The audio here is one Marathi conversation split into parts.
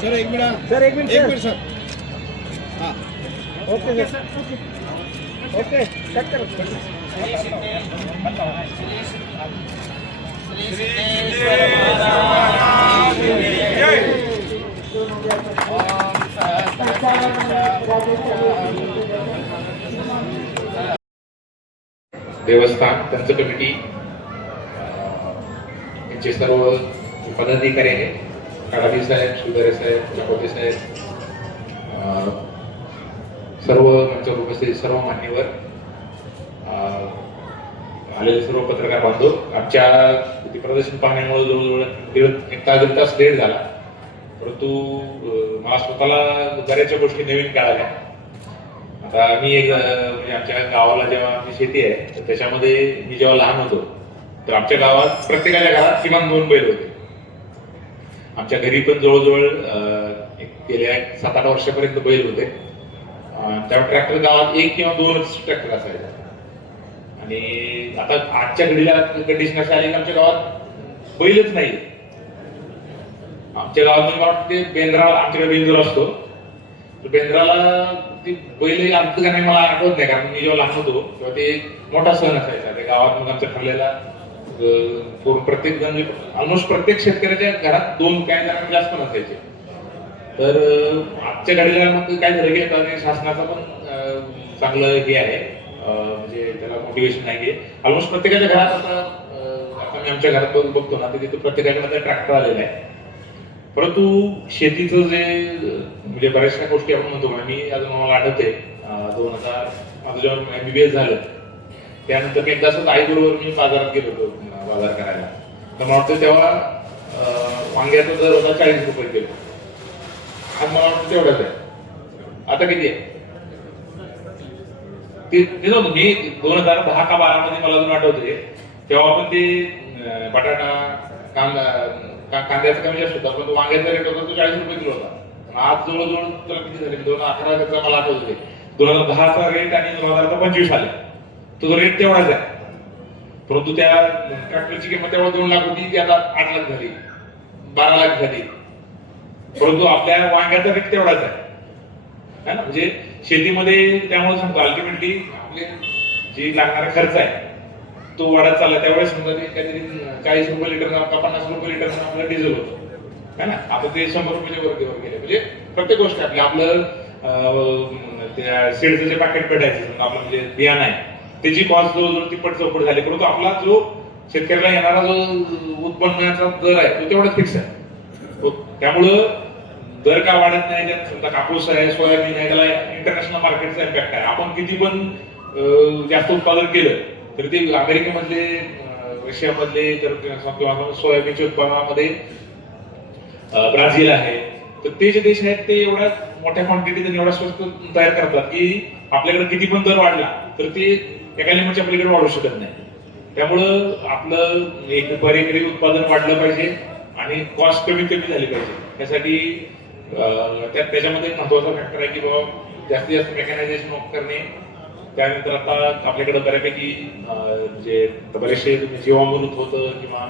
सर एक मिनट सर एक मिनिट सर हां ओके सर ओके कट करो देवस्थान त्यांचं कमिटी यांचे सर्व पदाधिकारी आहेत, कडावी साहेब, सुधारे साहेब, चकोते साहेब, सर्व मंचावर उपस्थित सर्व मान्यवर, आलेले सर्व पत्रकार बांधव. आमच्या प्रदर्शन पाहण्यामुळे जवळजवळ एक तास लेट झाला, परंतु मला स्वतःला बऱ्याचशा गोष्टी नवीन कळाल्या. आता मी एक म्हणजे आमच्या गावाला जेव्हा आमची शेती आहे तर त्याच्यामध्ये मी जेव्हा लहान होतो तर आमच्या गावात प्रत्येकाच्या घरात किमान 2 बैल होते. आमच्या घरी पण जवळजवळ गेल्या 7-8 वर्षापर्यंत बैल होते. तेव्हा ट्रॅक्टर गावात 1 किंवा 2च ट्रॅक्टर असायचे. आणि आता आजच्या घडीला कंडिशन अशी आली की आमच्या गावात बैलच नाही. आमच्या गावात मला वाटते बेंद्राला, आमच्याकडे बेंदूर असतो, तर बेंद्राला ती बैल आणतं का नाही मला आठवत नाही, कारण मी जेव्हा लहान होतो तेव्हा ते मोठा सण असायचा. त्या गावात मग आमच्या ठरलेला प्रत्येक जण ऑलमोस्ट प्रत्येक शेतकऱ्याच्या घरात 2 काही जणांना जास्त नसायचे. तर आजच्या घडीला मग काय झालं की आता शासनाचा पण चांगलं हे आहे, म्हणजे त्याला मोटिवेशन आहे की ऑलमोस्ट प्रत्येकाच्या घरात आता मी आमच्या घरात बघतो ना, तिथे प्रत्येकाकडे ट्रॅक्टर आलेला आहे. परंतु शेतीचं जे म्हणजे बऱ्याचशा गोष्टी आपण म्हणतो ना, मी अजून मला आठवते 2000 माझं जेव्हा MBBS झालं त्यानंतर मी एकदा असंच आईबरोबर मी बाजारात गेलो होतो बाजार करायला. तर मला वाटतं तेव्हा वांग्याचा दर होता 40 रुपये किलो. आज मला वाटतं तेवढाच आहे. आता किती आहे ते नव्हतं. मी 2010 का 12 मध्ये मला अजून आठवते तेव्हा आपण ते बटाटा, कांद्याचा कमी जास्त होता, पण वांग्याचा रेट होता तो 40 रुपये किलो होता. आज जवळजवळ त्याला किती झाले, 2011 त्याचा मला आठवत होते 2010चा रेट आणि 2025 आले तो रेट तेवढाच आहे. परंतु त्या ट्रॅक्टरची किंमत तेव्हा 2 लाख होती, ती आता 8 लाख झाली, 12 लाख झाली. परंतु आपल्या वांग्याचा रेट तेवढाच आहे ना. म्हणजे शेतीमध्ये त्यामुळे सांगतो अल्टिमेटली आपले जे लागणारा खर्च आहे तो वाढत चालला. त्यावेळेस समजा ते काहीतरी 40 रुपये लिटर का 50 रुपये लिटर आपलं डिझेल होतं है ना. आता ते 100 रुपयाच्या वर गेले. म्हणजे प्रत्येक गोष्ट आपलं त्या सीडचं जे पॅकेट भेटायचं आपलं म्हणजे बियाणं आहे त्याची कॉस्ट जवळजवळ तिप्पट चौपट झाली. परंतु आपला जो शेतकऱ्याला येणारा जो उत्पन्नाचा दर आहे तो तेवढाच फिक्स आहे. त्यामुळं दर का वाढत नाही, त्यात समजा कापूस आहे, सोयाबीन आहे, त्याला इंटरनॅशनल मार्केटचा इम्पॅक्ट आहे. आपण किती पण जास्त उत्पादन केलं तर ते अमेरिकेमधले, रशियामधले, तर किंवा सोयाबीनच्या उत्पादनामध्ये ब्राझील आहे, तर ते जे देश आहेत ते एवढ्या मोठ्या क्वांटिटीत आणि एवढा स्वस्त तयार करतात की आपल्याकडे किती पण दर वाढला तर ते एका लिमिटच्या पलीकडे वाढू शकत नाही. त्यामुळं आपलं एक बरेकरी उत्पादन वाढलं पाहिजे आणि कॉस्ट कमी झाली पाहिजे. त्यासाठी त्याच्यामध्ये महत्वाचा फॅक्टर आहे की बाबा जास्तीत जास्त मेकॅनायझेशन करणे. त्यानंतर आता आपल्याकडे बऱ्यापैकी म्हणजे बरेचसे जीवामृत होतं किंवा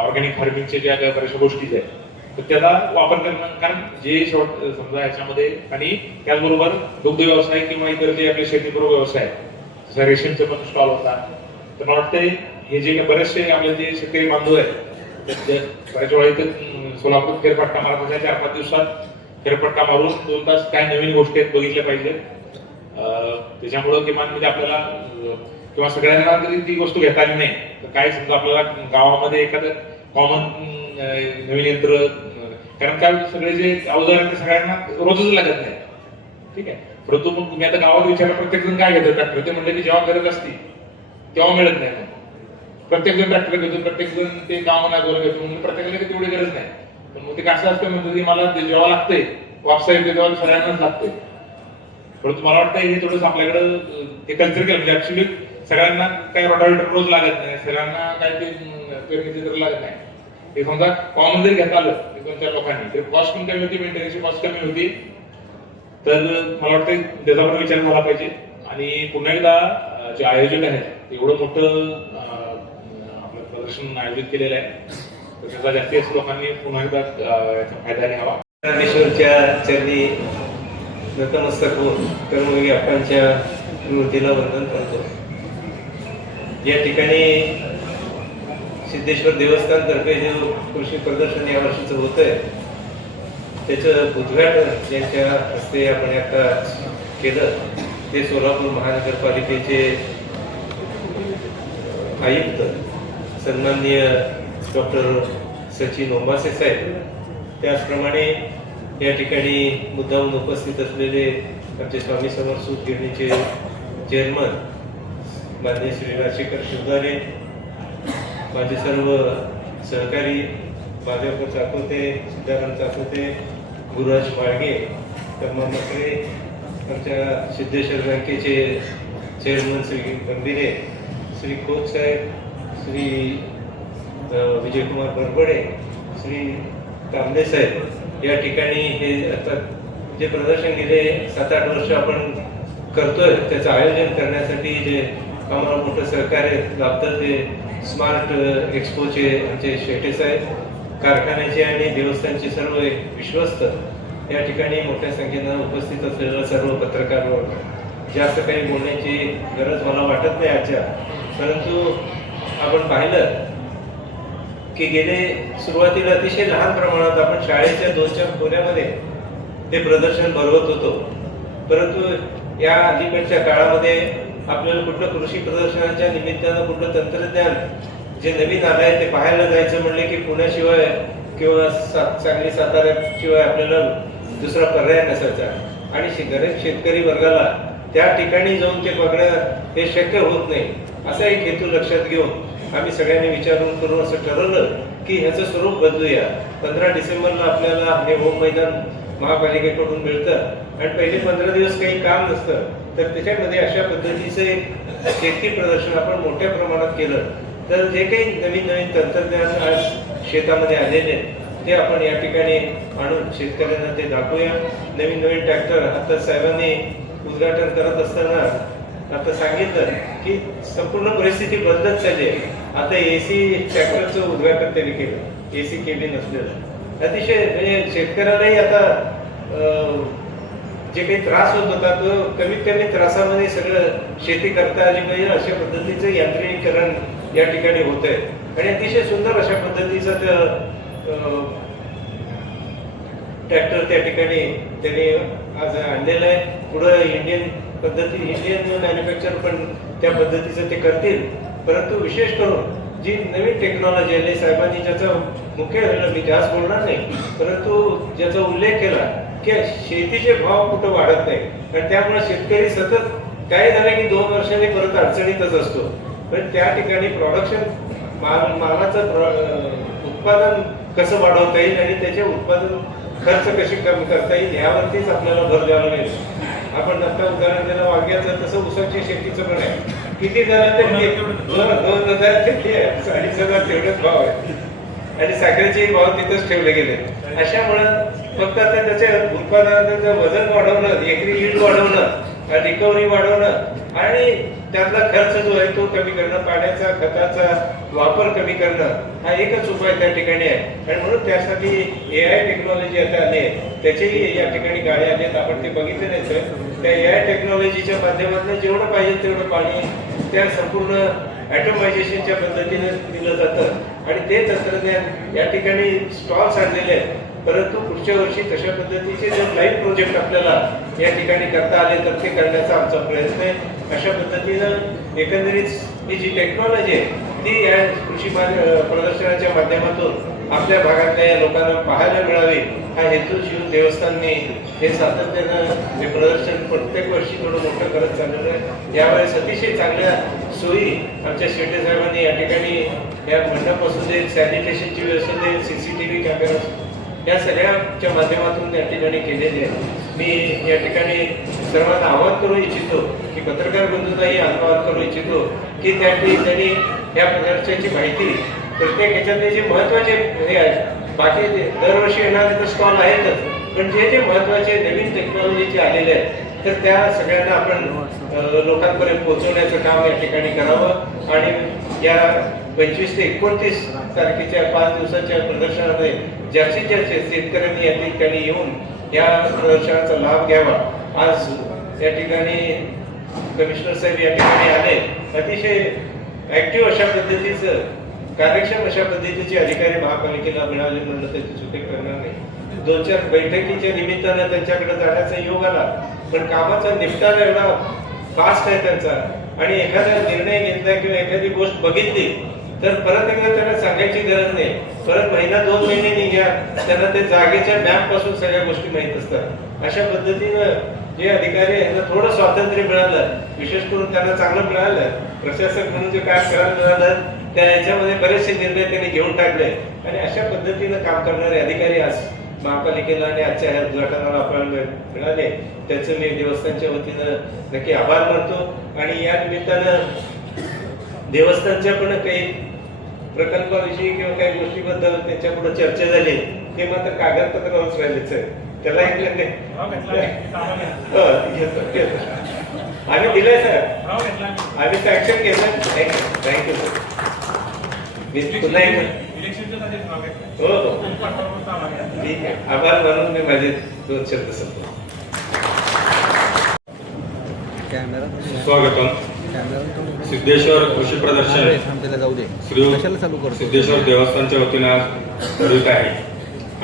ऑर्गॅनिक फार्मिंगचे ज्या बऱ्याचशा गोष्टी आहेत तर त्याचा वापर करणं, कारण जे समजा याच्यामध्ये, आणि त्याचबरोबर दुग्ध व्यवसाय किंवा इतर जे आपले शेतीपूर्व व्यवसाय जसं रेशीमचे पण स्टॉल होता. तर मला वाटतं हे जे बरेचसे आपले जे शेतकरी बांधव आहेत बऱ्याच वेळा इथं सोलापूर फेरफटका मारत 4-5 दिवसात फेरफटका मारून 2 तास काय नवीन गोष्टी आहेत बघितल्या पाहिजे. त्याच्यामुळं किमान म्हणजे आपल्याला किंवा सगळ्यांना जरी ती गोष्ट घेता आली नाही तर काय समजा आपल्याला गावामध्ये एखादं कॉमन नवीन यंत्र, कारण काय सगळे जे अवजार आहेत ते सगळ्यांना रोजच लागत नाही, ठीक आहे. परंतु मग तुम्ही आता गावात विचारलं प्रत्येक जण काय घेतो ट्रॅक्टर, ते म्हणले की जेव्हा गरज असते तेव्हा मिळत नाही. प्रत्येक जण ट्रॅक्टर घेतो, प्रत्येक जण ते काम नाही घेतो, म्हणजे प्रत्येकाला तेवढी गरज नाही. पण मग ते कसं असतं म्हणतो की मला जेव्हा लागतंय वापसा येते तेव्हा सगळ्यांनाच लागते. परंतु मला वाटतं हे थोडंसं आपल्याकडं ते कल्चर केलं म्हणजे ऍक्च्युली सगळ्यांना काही रोटावेटर रोज लागत नाही, सगळ्यांना काय ते पेरणीचे तर लागत नाही. ते समजा कॉमन जरी घेता आलं 2-4 लोकांनी तर कॉस्ट पण कमी होती, मेंटेनन्सची कॉस्ट कमी होती. तर मला वाटतं त्याचा पण विचार झाला पाहिजे. आणि पुन्हा एकदा जे आयोजक आहेत एवढं मोठं आपलं प्रदर्शन आयोजित केलेलं आहे तर त्याचा जास्तीत जास्त लोकांनी पुन्हा एकदा याचा फायदा घ्यावा. ज्ञानेश्वरच्या चरणी नतमस्तक होऊन कर्मयोगी अप्पांच्या मूर्तीला वंदन करतो. या ठिकाणी सिद्धेश्वर देवस्थानतर्फे जो कृषी प्रदर्शन या वर्षीचं होत आहे त्याचं उद्घाटन ज्यांच्या हस्ते आपण आता केलं ते सोलापूर महानगरपालिकेचे आयुक्त सन्माननीय डॉक्टर सचिन ओंबासे साहेब, त्याचप्रमाणे या ठिकाणी मुद्दामून उपस्थित असलेले आमचे स्वामी समर्थ सूत गिरणीचे चेअरमन माननीय श्री राजशेखर शिवदारे, माझे सर्व सहकारी माधवकर चाकोते, सिद्धाराम चाकोते, गुरुराज माळगे, तम्मा मकरे, आमच्या सिद्धेश्वर बँकेचे चेअरमन श्री गंभीरे, श्री खोत साहेब, श्री विजयकुमार बरबडे, श्री कांबळे साहेब, या ठिकाणी हे आता जे प्रदर्शन गेले 7-8 वर्ष आपण करतोय त्याचं आयोजन करण्यासाठी जे आम्हाला मोठं सहकार्य लाभतं ते स्मार्ट एक्सपोचे आमचे शेटे साहेब, कारखान्याचे आणि देवस्थानचे सर्व विश्वस्त, या ठिकाणी मोठ्या संख्येनं उपस्थित असलेल्या सर्व पत्रकार, जास्त काही बोलण्याची गरज मला वाटत नाही आजच्या, परंतु आपण पाहिलं की गेले सुरुवातीला अतिशय लहान प्रमाणात आपण शाळेच्या 2-4 खोल्यामध्ये ते प्रदर्शन भरवत होतो, परंतु या अलीकडच्या काळामध्ये आपल्याला कुठलं कृषी प्रदर्शनाच्या निमित्तानं कुठलं तंत्रज्ञान जे नवीन आलं आहे ते पाहायला जायचं म्हणले की पुण्याशिवाय किंवा सांगली साताऱ्याशिवाय आपल्याला दुसरा पर्याय नसायचा आणि गरीब शेतकरी वर्गाला त्या ठिकाणी जाऊन ते बघणं हे शक्य होत नाही. असा एक हेतू लक्षात घेऊन आम्ही सगळ्यांनी विचारून करून असं ठरवलं की ह्याचं स्वरूप बदलूया. 15 डिसेंबरला आपल्याला हे होम मैदान महापालिकेकडून मिळतं आणि पहिले 15 दिवस काही काम नसतं, तर त्याच्यामध्ये अशा पद्धतीचं एक शेती प्रदर्शन आपण मोठ्या प्रमाणात केलं तर जे काही नवीन तंत्रज्ञान आज शेतामध्ये आलेले ते आपण या ठिकाणी आणून शेतकऱ्यांना ते दाखवूया. नवीन ट्रॅक्टर आता साहेबांनी उद्घाटन करत असताना आता सांगितलं की संपूर्ण परिस्थिती बदलत चालली आहे. आता एसी ट्रॅक्टरचं उद्घाटन त्यांनी केलं, एसी केबिन असलेलं, अतिशय म्हणजे शेतकऱ्यालाही आता जे काही त्रास होत होता तो कमीत कमी त्रासामध्ये सगळं शेती करता आली पाहिजे अशा पद्धतीचं यांत्रिकीकरण या ठिकाणी होत आहे आणि अतिशय सुंदर अशा पद्धतीचा ट्रॅक्टर त्या ठिकाणी त्यांनी आज आणलेलं आहे. पुढं इंडियन मॅन्युफॅक्चर पण त्या पद्धतीचं ते करतील, परंतु विशेष करून जी नवीन टेक्नॉलॉजी आली साहेबांनी ज्याचा मुख्य मी जास्त बोलणार नाही परंतु ज्याचा उल्लेख केला की शेतीचे भाव कुठं वाढत नाही आणि त्यामुळे शेतकरी सतत काय झालं की 2 वर्षांनी परत अडचणीतच असतो. पण त्या ठिकाणी प्रोडक्शन मालाचं उत्पादन कसं वाढवता येईल आणि त्याचे उत्पादन खर्च कशी कमी करता येईल यावरतीच आपल्याला भर द्यावा लागेल. आपण आता उदाहरण दिलं वांग्याचं, तसं ऊसाची शेतीचं पण आहे. किती झालं तरी 2,000 ते 2,500 तेवढेच भाव आहे आणि साखरेचे भाव तिथंच ठेवले गेले. अशामुळं फक्त आता त्याच्या उत्पादनाचं वजन वाढवणं, एकरी यील्ड वाढवणं, रिकव्हरी वाढवणं आणि त्यातला खर्च जो आहे तो कमी करणं, पाण्याचा खताचा वापर कमी करणं हा एकच उपाय त्या ठिकाणी आहे. आणि म्हणून त्यासाठी AI टेक्नॉलॉजी आता आली आहे, त्याचेही या ठिकाणी गाड्या आलेत, आपण ते बघितले नाही. त्या AI टेक्नॉलॉजीच्या माध्यमातून जेवढं पाहिजे तेवढं पाणी त्या संपूर्ण ॲटोमायझेशनच्या पद्धतीने दिलं जातं आणि ते तंत्रज्ञान या ठिकाणी स्टॉल्स आणलेले आहेत. परंतु पुढच्या वर्षी तशा पद्धतीचे जर लाईव्ह प्रोजेक्ट आपल्याला या ठिकाणी करता आले तर ते करण्याचा आमचा प्रयत्न आहे. अशा पद्धतीनं एकंदरीत ही जी टेक्नॉलॉजी आहे ती या कृषी प्रदर्शनाच्या माध्यमातून आपल्या भागातल्या या लोकांना पाहायला मिळावी हा हेतू शिवून देवस्थानने हे सातत्यानं हे प्रदर्शन प्रत्येक वर्षी थोडं मोठं करत चाललेलं आहे. यावेळेस अतिशय चांगल्या सोयी आमच्या शेटे साहेबांनी या ठिकाणी या मंडप असू दे, सॅनिटेशनची व्यवस्था दे, CCTV कॅमेरा या सगळ्याच्या माध्यमातून या ठिकाणी केलेले आहे. मी या ठिकाणी सर्वांना आवाहन करू इच्छितो की पत्रकार बंधूंनाही आवाहन करू इच्छितो की त्यांनी या प्रदर्शनाची माहिती प्रत्येक ह्याच्यातले जे महत्वाचे हे आहे, बाकी दरवर्षी येणारे तर स्टॉल आहेतच, पण जे महत्वाचे नवीन टेक्नॉलॉजीचे आलेले आहेत तर त्या सगळ्यांना आपण लोकांपर्यंत पोहोचवण्याचं काम या ठिकाणी करावं आणि या 25 ते 29 तारखेच्या 5 दिवसाच्या प्रदर्शनामध्ये जास्तीत जास्त शेतकऱ्यांनी या ठिकाणी येऊन या प्रदर्शनाचा लाभ घ्यावा. आज या ठिकाणी कमिशनर साहेब या ठिकाणी आले. अतिशय ऍक्टिव्ह अशा पद्धतीचं, कार्यक्षम अशा पद्धतीचे अधिकारी महापालिकेला मिळाले म्हणलं त्याची चुकी करणार नाही. 2-4 बैठकीच्या निमित्तानं त्यांच्याकडे जाण्याचा योग आला, पण कामाचा निपटारा एवढा फास्ट आहे त्यांचा, आणि एखादा निर्णय घेतला किंवा एखादी गोष्ट बघितली तर परत एकदा त्यांना सांगायची गरज नाही. परत महिना 2 महिने घ्या, त्यांना ते जागेच्या मॅप पासून सगळ्या गोष्टी माहीत असतात. अशा पद्धतीनं जे अधिकारी आहे त्यांना थोडं स्वातंत्र्य मिळालं, विशेष करून त्यांना चांगलं मिळालं. प्रशासक म्हणून जे काम करायला मिळालं त्या याच्यामध्ये बरेचसे निर्णय त्यांनी घेऊन टाकले, आणि अशा पद्धतीनं काम करणारे अधिकारी आज महापालिकेला आणि आजच्या ह्या उद्घाटनाला आपल्याला मिळाले. त्याचं मी देवस्थानच्या वतीनं नक्की आभार मानतो. आणि या निमित्तानं देवस्थानच्या पण काही प्रकल्पाविषयी किंवा काही गोष्टीबद्दल त्यांच्या पुढे चर्चा झाली, ते मात्र कागदपत्रावरच राहिलेच आहे. त्याला ऐकलं नाही आम्ही दिलंय सर, आम्ही ऍक्शन केलं. Thank you sir. मी पुन्हा हो हो ठीक आहे. आभार मानून मी माझे 2 शब्द संपतो. स्वागतम. सिद्धेश्वर कृषी प्रदर्शन श्री सिद्धेश्वर देवस्थानच्या वतीनं आज घडवित आहे,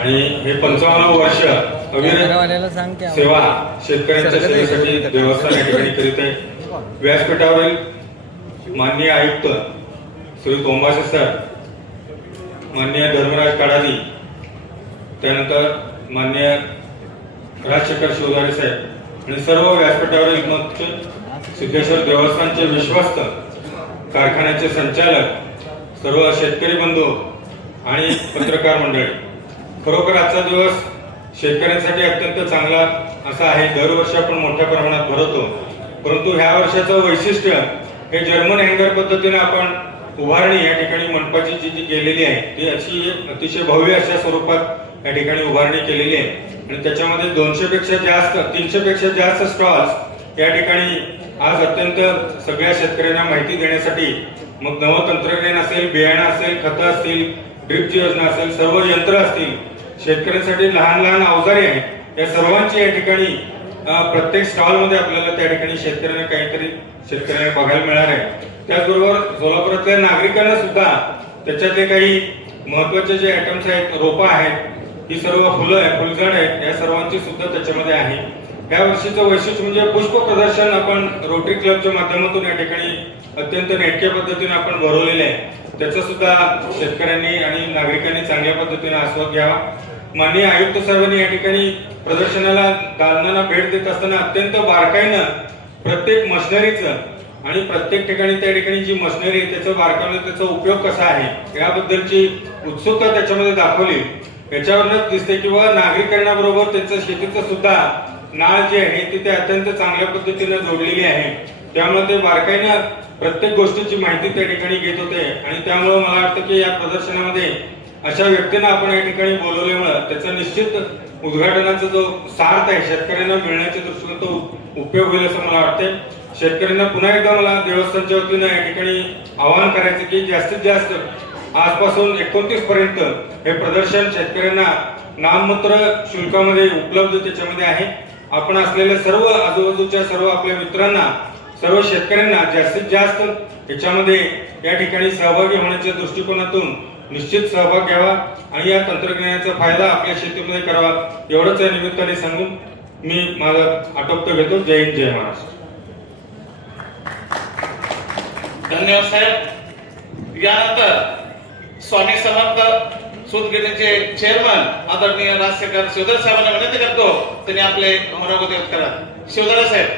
आणि हे 55 वर्ष अविरत सेवा शेतकऱ्यांच्या सेवेसाठी देवस्थान या ठिकाणी करीत आहे. व्यासपीठावरील माननीय आयुक्त श्री तोंबासे सर, माननीय धर्मराज काडादी, त्यानंतर माननीय राजशेखर शिवदारे साहेब आणि सर्व व्यासपीठावरील मंच, सिद्धेश्वर देवस्थानचे विश्वस्त, कारखान्याचे संचालक, सर्व शेतकरी बंधू आणि पत्रकार मंडळी, खरोखर आजचा दिवस शेतकऱ्यांसाठी अत्यंत चांगला असा आहे. दरवर्षी आपण मोठ्या प्रमाणात भरवतो, परंतु ह्या वर्षाचं वैशिष्ट्य हे जर्मन हँगर पद्धतीने आपण उभारणी या ठिकाणी मंडपाची जी केलेली आहे ती अशी अतिशय भव्य अशा स्वरूपात या ठिकाणी उभारणी केलेली आहे, आणि त्याच्यामध्ये 200 पेक्षा जास्त 300 पेक्षा जास्त स्टॉल्स या ठिकाणी आज अत्यंत सगळ्या शेतकऱ्यांना माहिती देण्यासाठी, मग नवं तंत्रज्ञान असेल, बियाणं असेल, खतं असतील, ड्रिपची योजना असेल, सर्व यंत्र असतील, शेतकऱ्यांसाठी लहान लहान अवजारे आहेत, या सर्वांची या ठिकाणी प्रत्येक स्टॉलमध्ये आपल्याला त्या ठिकाणी शेतकऱ्यांना काहीतरी शेतकऱ्यांना बघायला मिळणार आहे. त्याचबरोबर सोलापुरातल्या नागरिकांना सुद्धा त्याच्यातले काही महत्वाचे जे आयटम्स आहेत, रोपं आहेत, ही सर्व फुलं आहेत, फुलझाड आहेत, या सर्वांची सुद्धा त्याच्यामध्ये आहे. या वर्षीचं वैशिष्ट्य म्हणजे पुष्प प्रदर्शन आपण रोटरी क्लबच्या माध्यमातून या ठिकाणी अत्यंत नेटक्या पद्धतीने आपण भरवलेले आहे. त्याचा सुद्धा शेतकऱ्यांनी आणि नागरिकांनी चांगल्या पद्धतीने आस्वाद घ्यावा. माननीय आयुक्त साहेबांनी या ठिकाणी प्रदर्शनाला दालनाला भेट देत असताना अत्यंत बारकाईनं प्रत्येक मशिनरीचं आणि प्रत्येक ठिकाणी त्या ठिकाणी जी मशिनरी आहे त्याचा बारकाईने त्याचा उपयोग कसा आहे याबद्दलची उत्सुकता त्याच्यामध्ये दाखवली. याच्यावरच दिसते की नागरिकांना बरोबर त्यांचं शेतीचं सुद्धा नाळ जे आहे ते अत्यंत चांगल्या पद्धतीने जोडलेली आहे. त्यामुळे ते बारकाईनं प्रत्येक गोष्टीची माहिती त्या ठिकाणी घेत होते, आणि त्यामुळे मला वाटतं की या प्रदर्शनामध्ये अशा व्यक्तींना आपण या ठिकाणी बोलवल्यामुळे त्याचा निश्चित उद्घाटनाचा जो सार्थ आहे शेतकऱ्यांना मिळण्याच्या दृष्टीने तो उपयोग होईल असं मला वाटते. शेतकऱ्यांना पुन्हा एकदा मला देवस्थानच्या वतीनं या ठिकाणी आवाहन करायचं की जास्तीत जास्त आजपासून 29 पर्यंत हे प्रदर्शन शेतकऱ्यांना नाममात्र शुल्कामध्ये उपलब्ध त्याच्यामध्ये आहे. आपण असलेल्या सर्व आजूबाजूच्या सर्व आपल्या मित्रांना, सर्व शेतकऱ्यांना जास्तीत जास्त याच्यामध्ये या ठिकाणी सहभागी होण्याच्या दृष्टिकोनातून निश्चित सहभाग घ्यावा आणि या तंत्रज्ञानाचा फायदा आपल्या शेतीमध्ये करावा, एवढंच या निमित्ताने सांगून मी माझा आटोपतो घेतो. जय हिंद, जय महाराष्ट्र. धन्यवाद साहेब. यानंतर स्वामी समर्थ सूतगिरणीचे चेअरमन आदरणीय राजशेखर शिवदारे साहेबांना विनंती करतो त्यांनी आपले मनोगत व्यक्त करा. शिवदारे साहेब.